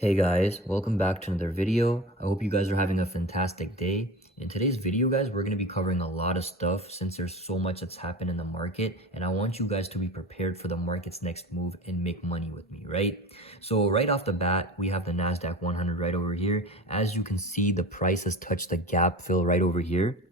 Hey guys, welcome back to another video. I hope you guys are having a fantastic day. In today's video, guys, we're going to be covering a lot of stuff since there's so much that's happened in the market, and I want you guys to be prepared for the market's next move and make money with me, right? So right off the bat, we have the Nasdaq 100 right over here. As you can see, the price has touched the gap fill right over here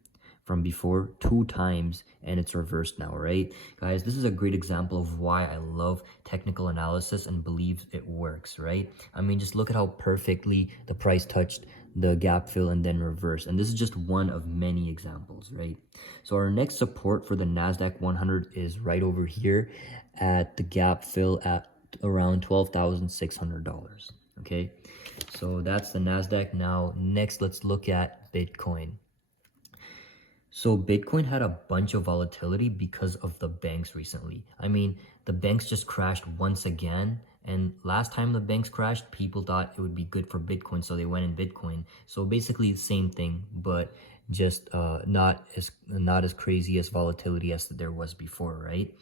from before 2 times, and it's reversed now, right? Guys, this is a great example of why I love technical analysis and believe it works, right? I mean, just look at how perfectly the price touched the gap fill and then reversed. And this is just one of many examples, right? So our next support for the Nasdaq 100 is right over here at the gap fill at around $12,600. Okay, so that's the Nasdaq. Now next, let's look at Bitcoin. So Bitcoin had a bunch of volatility because of the banks recently. I mean, the banks just crashed once again. And last time the banks crashed, people thought it would be good for Bitcoin, so they went in Bitcoin. So basically the same thing, but just not as crazy as volatility as there was before, right?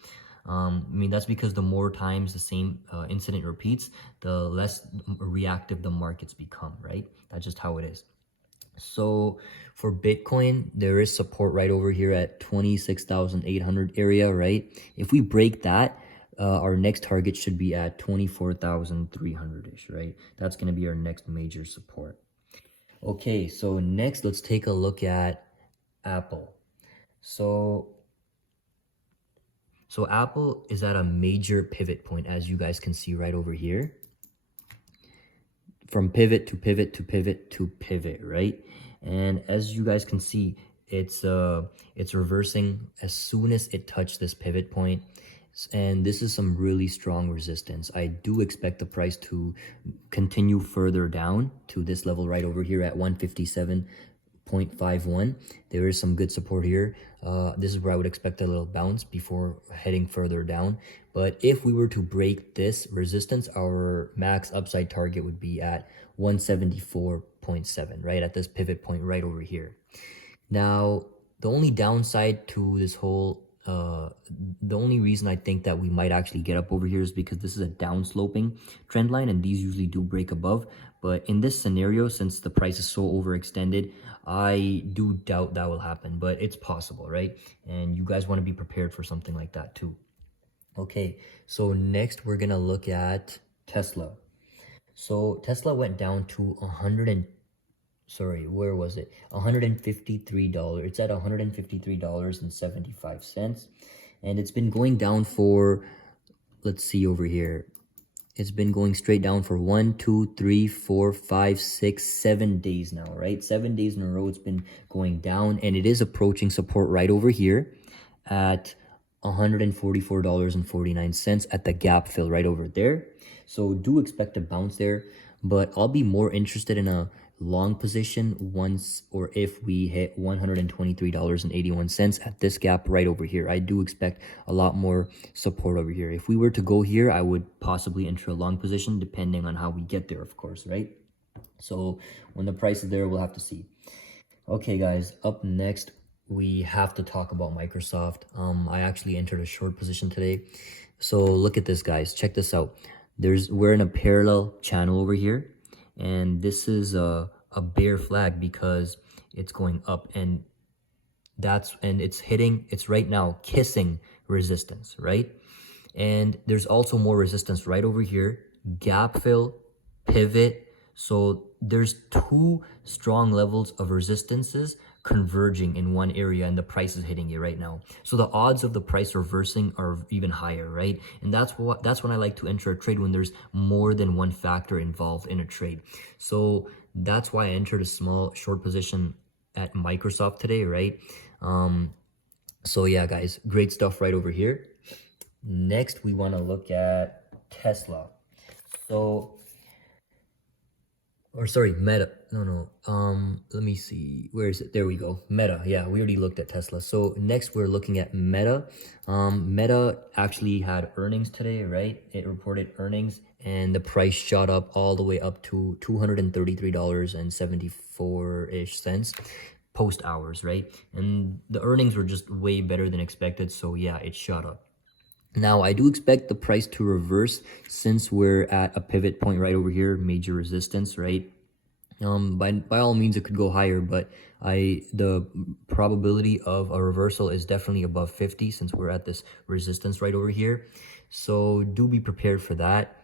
I mean, that's because the more times the same incident repeats, the less reactive the markets become, right? That's just how it is. So for Bitcoin, there is support right over here at 26,800 area, right? If we break that, our next target should be at 24,300-ish, right? That's going to be our next major support. Okay, so next let's take a look at Apple. So Apple is at a major pivot point, as you guys can see right over here. From pivot to pivot to pivot to pivot, right? And as you guys can see, it's reversing as soon as it touched this pivot point, and this is some really strong resistance. I do expect the price to continue further down to this level right over here at 157.51. There is some good support here. This is where I would expect a little bounce before heading further down. But if we were to break this resistance, our max upside target would be at 174.7, right? At this pivot point right over here. Now, the only downside to this whole the only reason I think that we might actually get up over here is because this is a downsloping trend line, and these usually do break above. But in this scenario, since the price is so overextended, I do doubt that will happen, but it's possible, right? And you guys want to be prepared for something like that too. Okay, so next we're gonna look at Tesla. So Tesla went down to where was it? $153. It's at $153.75. And it's been going down for, let's see over here. It's been going straight down for 1, 2, 3, 4, 5, 6, 7 days now, right? 7 days in a row it's been going down, and it is approaching support right over here at $144.49 at the gap fill right over there. So do expect a bounce there, but I'll be more interested in a long position once or if we hit $123.81 at this gap right over here. I do expect a lot more support over here. If we were to go here, I would possibly enter a long position depending on how we get there, of course, right? So when the price is there, we'll have to see. Okay, guys, up next, we have to talk about Microsoft. I actually entered a short position today. So look at this, guys. Check this out. We're in a parallel channel over here, and this is a bear flag because it's going up, and it's right now kissing resistance, right? And there's also more resistance right over here, gap fill, pivot. So there's 2 strong levels of resistances converging in one area, and the price is hitting it right now. So the odds of the price reversing are even higher, right? And that's when I like to enter a trade, when there's more than one factor involved in a trade. So that's why I entered a small short position at Microsoft today, right? So yeah, guys, great stuff right over here. Next, we want to look at Tesla. Meta. Let me see. Where is it? There we go. Meta. Yeah, we already looked at Tesla. So next we're looking at Meta. Meta actually had earnings today, right? It reported earnings, and the price shot up all the way up to $233.74-ish cents post hours, right? And the earnings were just way better than expected. So yeah, it shot up. Now, I do expect the price to reverse since we're at a pivot point right over here, major resistance, right? By all means, it could go higher, but the probability of a reversal is definitely above 50 since we're at this resistance right over here. So do be prepared for that.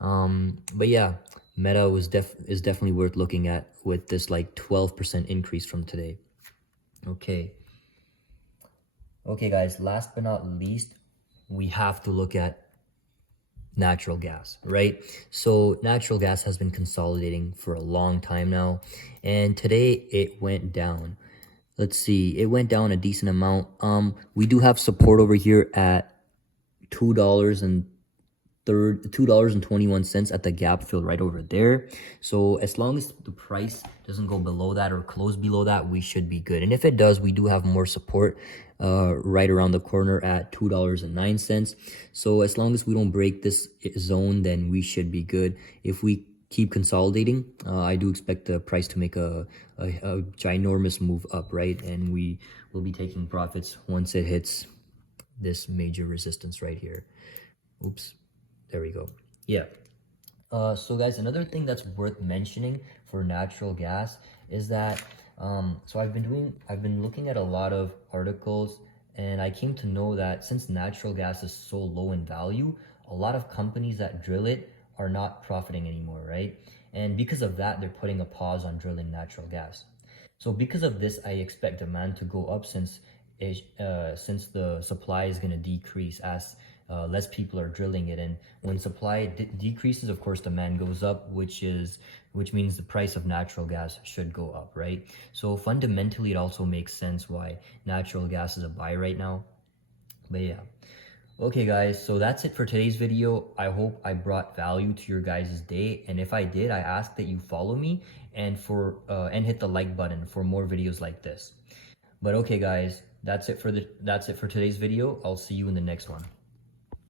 But yeah, Meta is definitely worth looking at with this like 12% increase from today. Okay. Okay, guys, last but not least, we have to look at natural gas, right? So natural gas has been consolidating for a long time now, and today it went down. Let's see, it went down a decent amount. We do have support over here at $2 and $2.21 at the gap fill right over there. So as long as the price doesn't go below that or close below that, we should be good. And if it does, we do have more support right around the corner at $2.09. So as long as we don't break this zone, then we should be good. If we keep consolidating, I do expect the price to make a ginormous move up, right? And we will be taking profits once it hits this major resistance right here. Oops. There we go. Yeah. So guys, another thing that's worth mentioning for natural gas is that so I've been looking at a lot of articles, and I came to know that since natural gas is so low in value, a lot of companies that drill it are not profiting anymore, right? And because of that, they're putting a pause on drilling natural gas. So because of this, I expect demand to go up since the supply is going to decrease as less people are drilling it. And when supply decreases, of course, demand goes up, which means the price of natural gas should go up, right? So fundamentally, it also makes sense why natural gas is a buy right now. But yeah. Okay guys, so that's it for today's video. I hope I brought value to your guys' day, and if I did, I ask that you follow me and hit the like button for more videos like this. But okay guys, that's it for today's video. I'll see you in the next one.